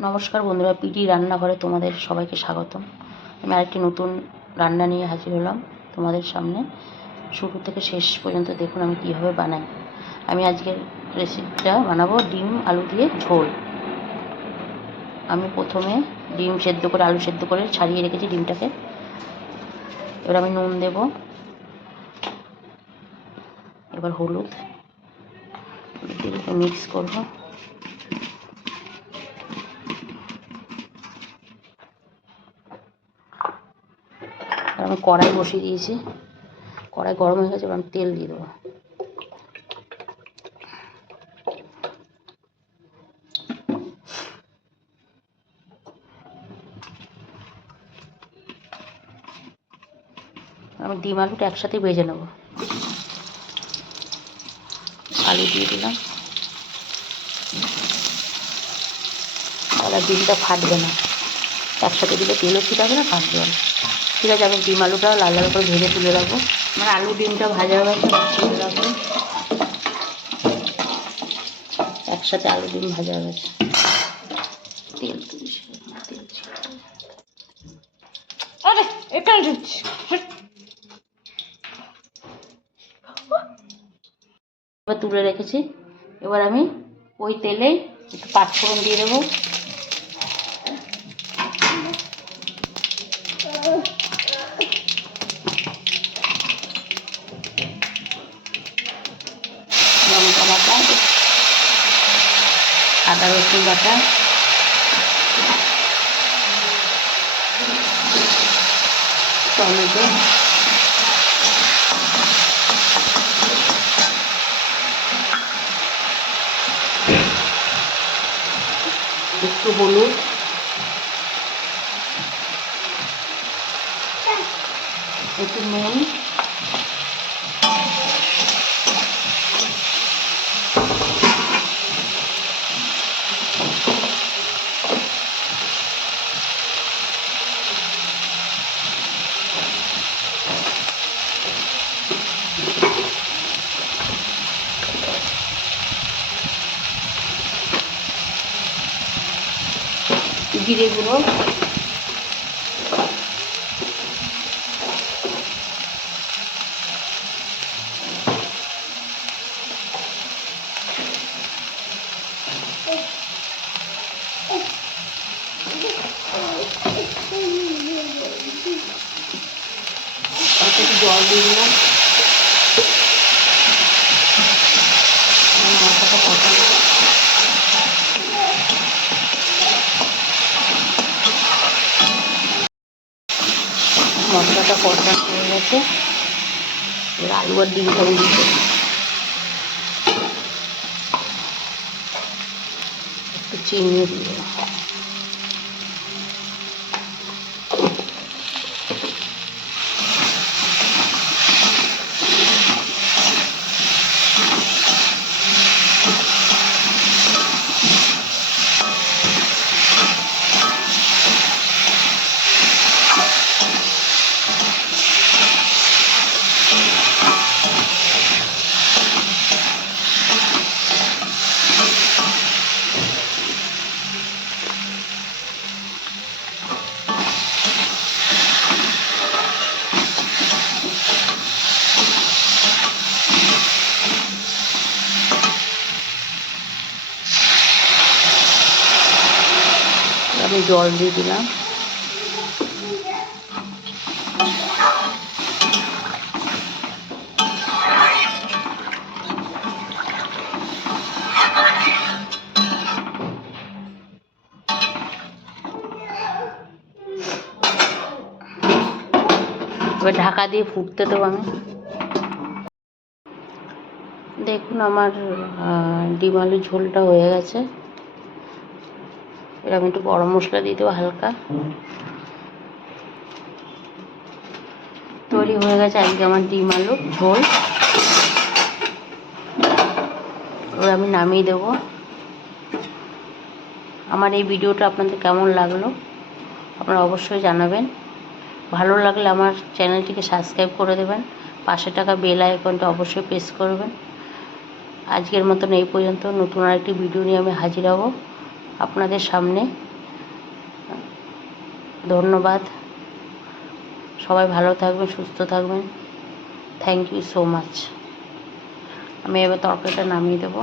নমস্কার বন্ধুরা, পিটি রান্নাঘরে তোমাদের সবাইকে স্বাগতম। আমি আরেকটি নতুন রান্না নিয়ে হাজির হলাম তোমাদের সামনে। শুরু থেকে শেষ পর্যন্ত দেখুন আমি কীভাবে বানাই। আমি আজকের রেসিপিটা বানাবো ডিম, আলু দিয়ে ঝোল। আমি প্রথমে ডিম সেদ্ধ করে, আলু সেদ্ধ করে ছাড়িয়ে রেখেছি ডিমটাকে। এবার আমি নুন দেব। এবার হলুদ। মিক্স করব আর আমি কড়াই বসিয়ে দিয়েছি। কড়াই গরম হয়ে গেছে আমি তেল দিয়ে দেবো। আমি ডিম আলুটা একসাথে ভেজে নেব। আলু দিয়ে দিলাম। তাহলে ডিমটা ফাটবে না। একসাথে দিলে তেলও ছিটাবে না, ফাটবে না। ঠিক আছে, আমি ডিম আলুটা লাল লাল করে ভেজে তুলে রাখব। আমার আলু ডিমটা ভাজা গেছে তুলে রাখব। একসাথে আলু ডিম ভাজা হয়ে গেছে। তেল তেল। আরে তুলে রেখেছি। এবার আমি ওই তেলেই একটু পাঁচফোড়ন দিয়ে দেবো। আদা রসুন বাটা। টমেটো। একটু হলুদ। একটু নুন। ಗಿರಿಗಳು Arkadaki doğallığından কষানো হয়ে গেছে। এবার আলু আর ডিমটা দিতে একটু চিনি দিয়ে আমি জল দিয়ে দিলাম। এবার ঢাকা দিয়ে ফুটতে দেবো আমি। দেখুন আমার ডিম আলু ঝোলটা হয়ে গেছে। এবার আমি একটু গরম মশলা দিয়ে দেবো হালকা। তৈরি হয়ে গেছে আজকে আমার ডিম আলু ঝোল। ওরা আমি নামিয়ে দেবো। আমার এই ভিডিওটা আপনাদের কেমন লাগল আপনারা অবশ্যই জানাবেন। ভালো লাগলে আমার চ্যানেলটিকে সাবস্ক্রাইব করে দেবেন। পাশে টাকা বেল আইকনটা অবশ্যই প্রেস করবেন। আজকের মতন এই পর্যন্ত। নতুন আরেকটি ভিডিও নিয়ে আমি হাজির হব। আপনাদের সামনে। ধন্যবাদ। সবাই ভালো থাকবেন, সুস্থ থাকবেন। থ্যাংক ইউ সো মাচ আমি এবার তরকারিটা নামিয়ে দেবো।